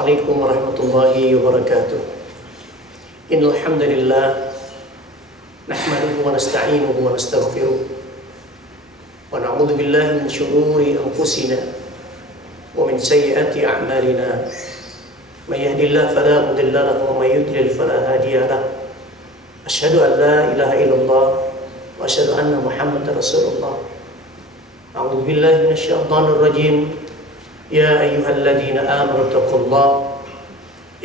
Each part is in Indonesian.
Assalamualaikum warahmatullahi wabarakatuh. Innal hamdalillah nahmaduhu wa nasta'inuhu wa nastaghfiruh wa na'udzu billahi min shururi anfusina wa min sayyiati a'malina. May yahdihillahu fala mudilla lahu wa may yudlil fala hadiya lahu. Asyhadu an la ilaha illallah wa asyhadu anna Muhammadar Rasulullah. A'udzu billahi minasyaitonir rajim. Ya ayyuhalladzina amanu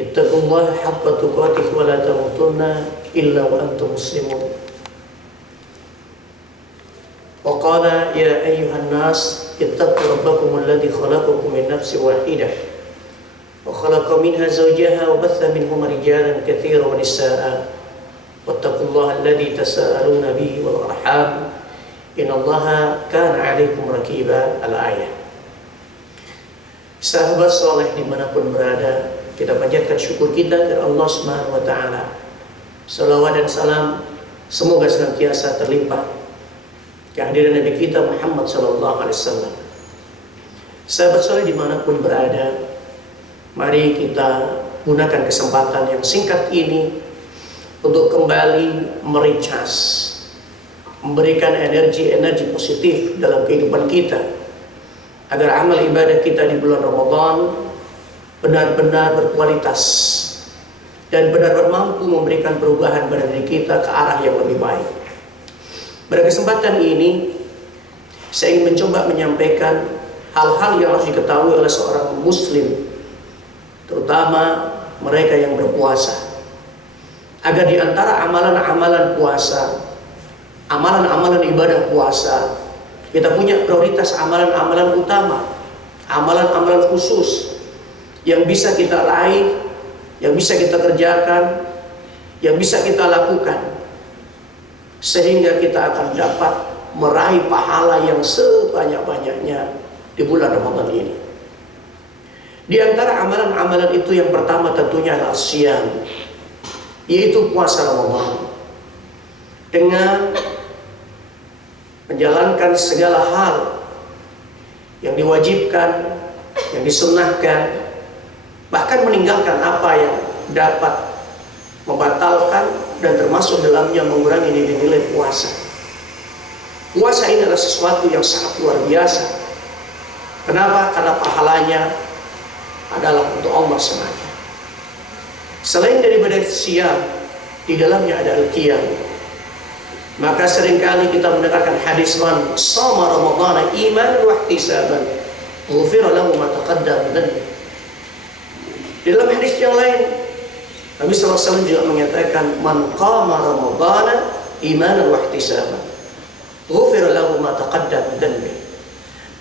ittaqullaha haqqa tuqatih wa la tamutunna illa wa antum muslimun. Wa qala ya ayyuhan nas ittaqu rabbakum alladzi khalaqakum min nafsin wahidah wa khalaqa minha zawjaha wa batha minhuma rijalan katsiran wa nisaa'a wattaqullaha alladzi tasaaluna bihi wal arham innallaha kana 'alaikum raqiba. Al-ayah. Sahabat soleh dimanapun berada, kita panjatkan syukur kita kepada Allah Subhanahu wa Ta'ala. Salawat dan salam semoga senantiasa terlimpah kehadiran Nabi kita Muhammad Sallallahu Alaihi Wasallam. Sahabat soleh dimanapun berada, mari kita gunakan kesempatan yang singkat ini untuk kembali merecharge, memberikan energi positif dalam kehidupan kita, agar amal ibadah kita di bulan Ramadan benar-benar berkualitas dan benar-benar mampu memberikan perubahan pada diri kita ke arah yang lebih baik. Pada kesempatan ini, saya ingin mencoba menyampaikan hal-hal yang harus diketahui oleh seorang muslim, terutama mereka yang berpuasa, agar di antara amalan-amalan puasa, amalan-amalan ibadah puasa, kita punya prioritas amalan-amalan utama, amalan-amalan khusus yang bisa kita raih, yang bisa kita kerjakan, yang bisa kita lakukan, sehingga kita akan dapat meraih pahala yang sebanyak-banyaknya di bulan Ramadan ini. Di antara amalan-amalan itu yang pertama tentunya adalah siyam, yaitu puasa Ramadan, dengan menjalankan segala hal yang diwajibkan, yang disunnahkan, bahkan meninggalkan apa yang dapat membatalkan dan termasuk dalamnya mengurangi nilai-nilai puasa. Puasa ini adalah sesuatu yang sangat luar biasa. Kenapa? Karena pahalanya adalah untuk Allah semata. Selain daripada siyam, di dalamnya ada al-qiyam. Maka seringkali kita mendengarkan hadis man shoma ramadhana imanan wa ihtisaban ghufira lahu ma taqaddama min dhanbi. Di dalam hadis yang lain, Nabi sallallahu alaihi wasallam juga menyatakan man qama ramadhana imanan wa ihtisaban ghufira lahu ma taqaddama min dhanbi.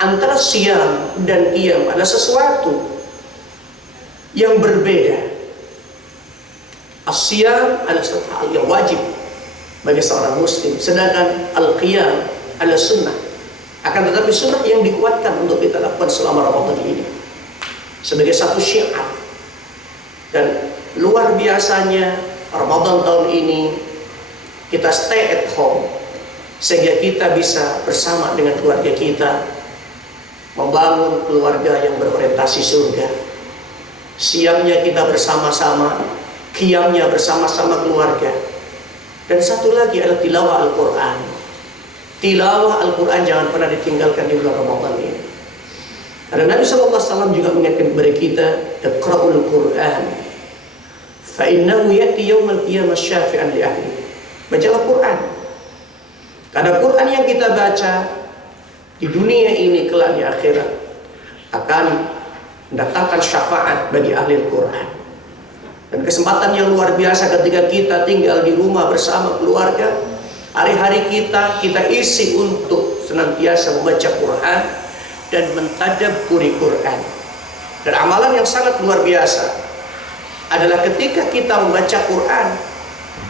Antara siyam dan qiyam ada sesuatu yang berbeda. As-siyam adalah sesuatu hal yang wajib bagi seorang muslim, sedangkan al-qiyam adalah sunnah. Akan tetapi sunnah yang dikuatkan untuk kita lakukan selama Ramadan ini sebagai satu syiar. Dan luar biasanya Ramadan tahun ini kita stay at home, sehingga kita bisa bersama dengan keluarga kita membangun keluarga yang berorientasi surga. Siamnya kita bersama-sama, qiyamnya bersama-sama keluarga. Dan satu lagi adalah tilawah Al-Quran. Tilawah Al-Quran jangan pernah ditinggalkan di bulan Ramadan ini. Karena Nabi SAW juga mengingatkan kepada kita, Iqra'ul Quran fa innahu ya'ti yawmal qiyamah syafi'an li ahli. Bacalah Quran. Karena Quran yang kita baca di dunia ini kelak di akhirat akan mendatangkan syafaat bagi ahli Al-Quran. Dan kesempatan yang luar biasa ketika kita tinggal di rumah bersama keluarga, hari-hari kita isi untuk senantiasa membaca Quran dan mentadabburi Quran. Dan amalan yang sangat luar biasa adalah ketika kita membaca Quran,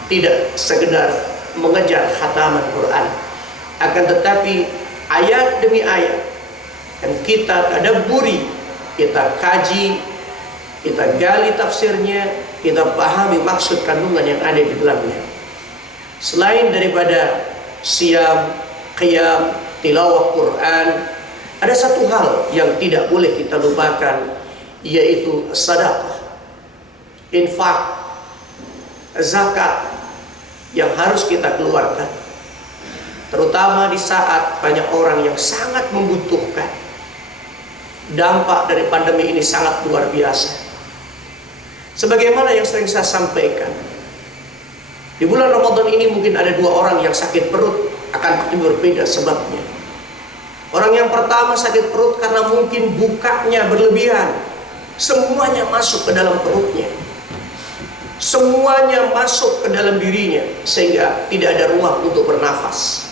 tidak sekedar mengejar khataman Quran, akan tetapi ayat demi ayat dan kita tadabburi, kita kaji, kita gali tafsirnya, kita pahami maksud kandungan yang ada di dalamnya. Selain daripada siyam, qiyam, tilawah Quran, ada satu hal yang tidak boleh kita lupakan, yaitu sedekah, infak, zakat yang harus kita keluarkan, terutama di saat banyak orang yang sangat membutuhkan. Dampak dari pandemi ini sangat luar biasa. Sebagaimana yang sering saya sampaikan, di bulan Ramadan ini mungkin ada 2 orang yang sakit perut, akan berbeda sebabnya. Orang yang pertama sakit perut karena mungkin bukanya berlebihan, semuanya masuk ke dalam perutnya, semuanya masuk ke dalam dirinya, sehingga tidak ada ruang untuk bernafas,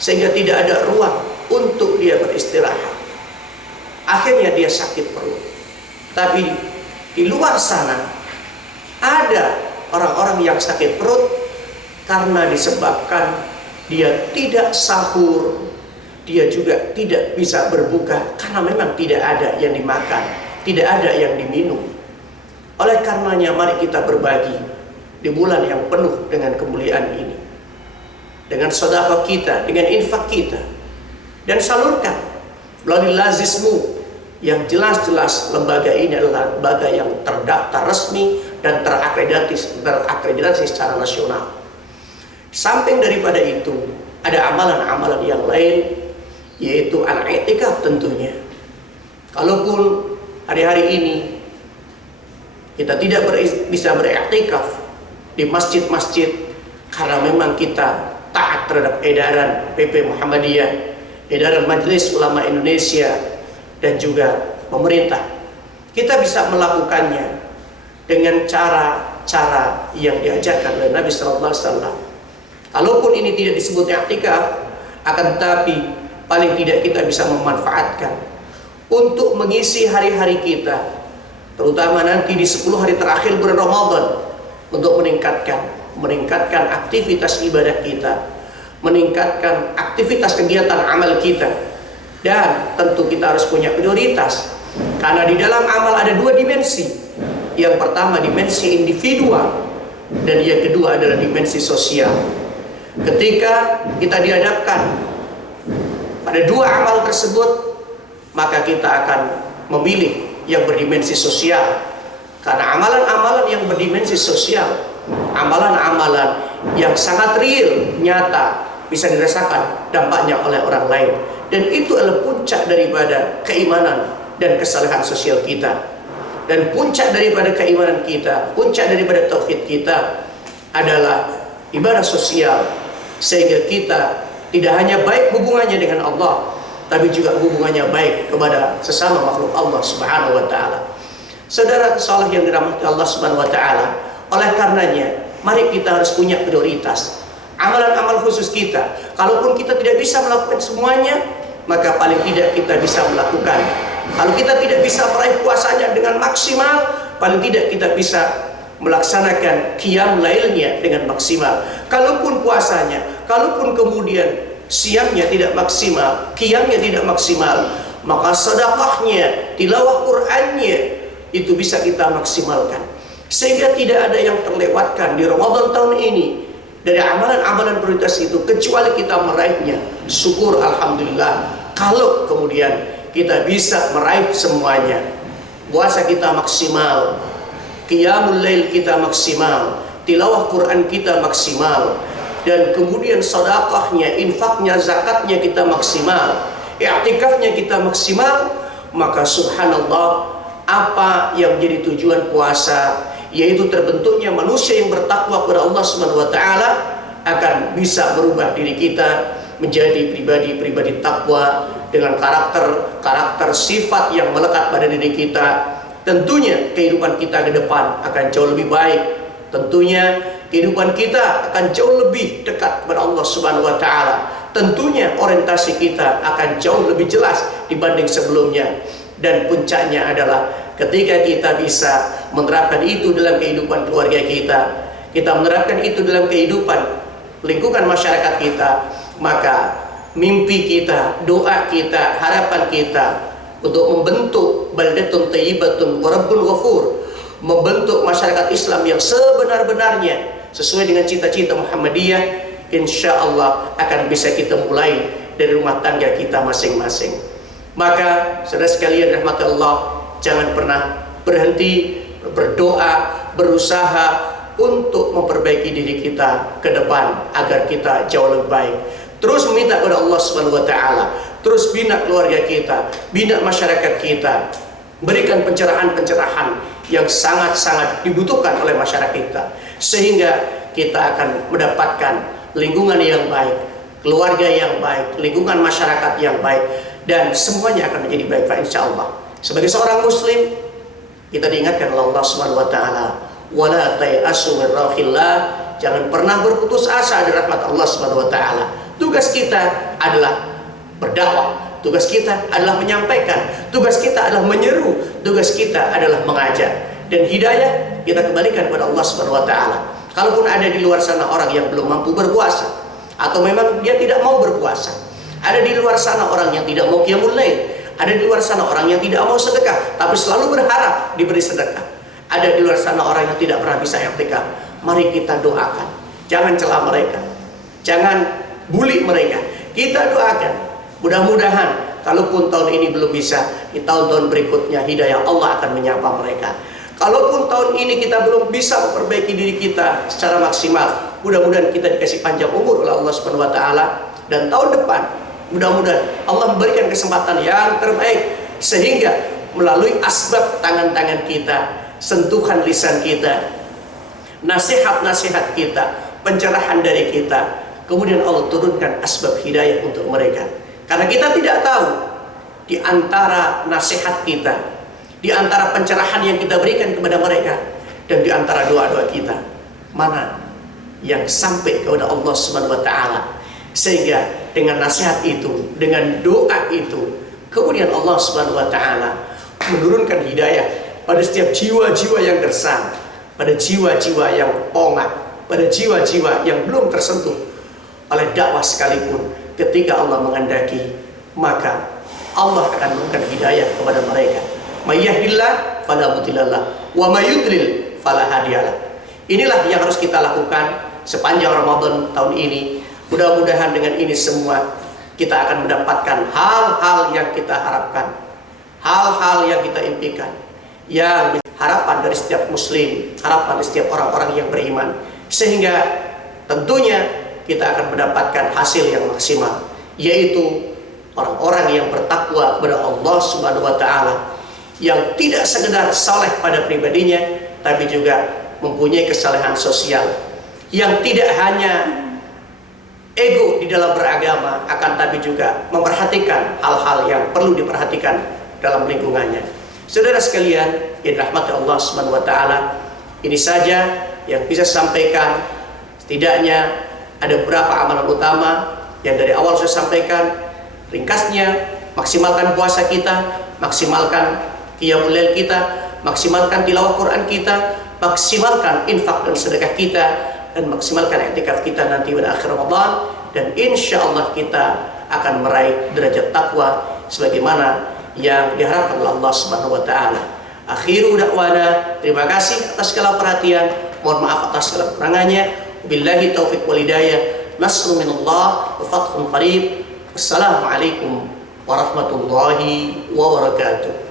sehingga tidak ada ruang untuk dia beristirahat. Akhirnya dia sakit perut. Tapi di luar sana ada orang-orang yang sakit perut karena disebabkan dia tidak sahur, dia juga tidak bisa berbuka karena memang tidak ada yang dimakan, tidak ada yang diminum. Oleh karenanya mari kita berbagi di bulan yang penuh dengan kemuliaan ini, dengan sedekah kita, dengan infak kita, dan salurkan melalui lazismu yang jelas-jelas lembaga ini adalah lembaga yang terdaftar resmi dan terakreditasi secara nasional. Samping daripada itu ada amalan-amalan yang lain, yaitu al-i'tikaf tentunya. Kalaupun hari-hari ini kita tidak bisa beriktikaf di masjid-masjid karena memang kita taat terhadap edaran PP Muhammadiyah, edaran Majelis Ulama Indonesia, dan juga pemerintah, kita bisa melakukannya dengan cara-cara yang diajarkan oleh Nabi Sallallahu Alaihi Wasallam. Kalaupun ini tidak disebut i'tikaf, akan tetapi paling tidak kita bisa memanfaatkan untuk mengisi hari-hari kita, terutama nanti di 10 hari terakhir bulan Ramadan, untuk meningkatkan aktivitas ibadah kita, meningkatkan aktivitas kegiatan amal kita. Dan tentu kita harus punya prioritas, karena di dalam amal ada 2 dimensi. Yang pertama dimensi individual, dan yang kedua adalah dimensi sosial. Ketika kita dihadapkan pada 2 amal tersebut, maka kita akan memilih yang berdimensi sosial. Karena amalan-amalan yang berdimensi sosial, amalan-amalan yang sangat real, nyata, bisa dirasakan dampaknya oleh orang lain. Dan itu adalah puncak daripada keimanan dan kesalehan sosial kita. Dan puncak daripada keimanan kita, puncak daripada tauhid kita adalah ibadah sosial, sehingga kita tidak hanya baik hubungannya dengan Allah, tapi juga hubungannya baik kepada sesama makhluk Allah Subhanahu wa taala. Saudara saleh yang dirahmati Allah Subhanahu wa taala, oleh karenanya mari kita harus punya prioritas amalan-amal khusus kita. Kalaupun kita tidak bisa melakukan semuanya, maka paling tidak kita bisa melakukan. Kalau kita tidak bisa meraih puasanya dengan maksimal, paling tidak kita bisa melaksanakan qiyam lailnya dengan maksimal. Kalaupun puasanya, kalaupun kemudian siamnya tidak maksimal, qiyamnya tidak maksimal, maka sedekahnya, tilawah Qur'annya itu bisa kita maksimalkan, sehingga tidak ada yang terlewatkan di Ramadan tahun ini dari amalan-amalan prioritas itu, kecuali kita meraihnya. Syukur alhamdulillah kalau kemudian kita bisa meraih semuanya. Puasa kita maksimal, qiyamul lail kita maksimal, tilawah Quran kita maksimal, dan kemudian sedekahnya, infaknya, zakatnya kita maksimal, i'tikafnya kita maksimal, maka subhanallah, apa yang menjadi tujuan puasa, yaitu terbentuknya manusia yang bertakwa kepada Allah Subhanahu wa taala, akan bisa merubah diri kita menjadi pribadi-pribadi takwa dengan karakter sifat yang melekat pada diri kita. Tentunya kehidupan kita ke depan akan jauh lebih baik. Tentunya kehidupan kita akan jauh lebih dekat kepada Allah Subhanahu wa taala. Tentunya orientasi kita akan jauh lebih jelas dibanding sebelumnya. Dan puncaknya adalah ketika kita bisa menerapkan itu dalam kehidupan keluarga kita, kita menerapkan itu dalam kehidupan lingkungan masyarakat kita, maka mimpi kita, doa kita, harapan kita untuk membentuk baldatun thayyibatun wa rabbun ghafur, membentuk masyarakat Islam yang sebenar-benarnya sesuai dengan cita-cita Muhammadiyah, insya Allah akan bisa kita mulai dari rumah tangga kita masing-masing. Maka saudara sekalian rahmat Allah, jangan pernah berhenti berdoa, berusaha untuk memperbaiki diri kita ke depan agar kita jauh lebih baik. Terus meminta kepada Allah Subhanahu wa taala, terus bina keluarga kita, bina masyarakat kita, berikan pencerahan-pencerahan yang sangat-sangat dibutuhkan oleh masyarakat kita, sehingga kita akan mendapatkan lingkungan yang baik, keluarga yang baik, lingkungan masyarakat yang baik, dan semuanya akan menjadi baik insya Allah. Sebagai seorang muslim, kita diingatkan oleh Allah Subhanahu wa taala, wala tayasu min rauhillah, jangan pernah berputus asa dari rahmat Allah Subhanahu wa taala. Tugas kita adalah berdakwah, tugas kita adalah menyampaikan, tugas kita adalah menyeru, tugas kita adalah mengajar, dan hidayah kita kembalikan kepada Allah Subhanahu wa taala. Kalaupun ada di luar sana orang yang belum mampu berpuasa, atau memang dia tidak mau berpuasa, ada di luar sana orang yang tidak mau qiyamul lail, ada di luar sana orang yang tidak mau sedekah tapi selalu berharap diberi sedekah, ada di luar sana orang yang tidak pernah bisa i'tikaf. Mari kita doakan, jangan celah mereka, jangan bully mereka, kita doakan. Mudah-mudahan kalaupun tahun ini belum bisa, di tahun-tahun berikutnya hidayah Allah akan menyapa mereka. Kalaupun tahun ini kita belum bisa memperbaiki diri kita secara maksimal, mudah-mudahan kita dikasih panjang umur oleh Allah Subhanahu wa taala, dan tahun depan mudah-mudahan Allah memberikan kesempatan yang terbaik, sehingga melalui asbab tangan-tangan kita, sentuhan lisan kita, nasihat-nasihat kita, pencerahan dari kita, kemudian Allah turunkan asbab hidayah untuk mereka. Karena kita tidak tahu di antara nasihat kita, di antara pencerahan yang kita berikan kepada mereka, dan di antara doa-doa kita, mana yang sampai kepada Allah Subhanahu wa taala, sehingga dengan nasihat itu, dengan doa itu, kemudian Allah Subhanahu wa taala menurunkan hidayah pada setiap jiwa-jiwa yang gersang, pada jiwa-jiwa yang ongat, pada jiwa-jiwa yang belum tersentuh oleh dakwah sekalipun. Ketika Allah menghendaki, maka Allah akan memberikan hidayah kepada mereka. May yahdillah fala mudhillalah wa may yudlil fala hadiyalah. Inilah yang harus kita lakukan sepanjang Ramadan tahun ini. Mudah-mudahan dengan ini semua kita akan mendapatkan hal-hal yang kita harapkan, hal-hal yang kita impikan, yang harapan dari setiap muslim, harapan dari setiap orang-orang yang beriman, sehingga tentunya kita akan mendapatkan hasil yang maksimal, yaitu orang-orang yang bertakwa kepada Allah Subhanahu wa taala, yang tidak sekedar saleh pada pribadinya, tapi juga mempunyai kesalehan sosial, yang tidak hanya ego di dalam beragama, akan tapi juga memperhatikan hal-hal yang perlu diperhatikan dalam lingkungannya. Saudara sekalian yang dirahmati Allah Subhanahu wa taala, ini saja yang bisa sampaikan. Setidaknya ada beberapa amalan utama yang dari awal saya sampaikan. Ringkasnya, maksimalkan puasa kita, maksimalkan qiyamul lail kita, maksimalkan tilawah Quran kita, maksimalkan infak dan sedekah kita, dan maksimalkan i'tikaf kita nanti pada akhir Ramadan, dan insya Allah kita akan meraih derajat takwa sebagaimana yang diharapkan oleh Allah Subhanahu wa taala. Akhiru da'wana, terima kasih atas segala perhatian, mohon maaf atas segala kekurangannya. Billahi taufiq wal hidayah, nasrun minallah wa fathun qarib. Wassalamualaikum warahmatullahi wabarakatuh.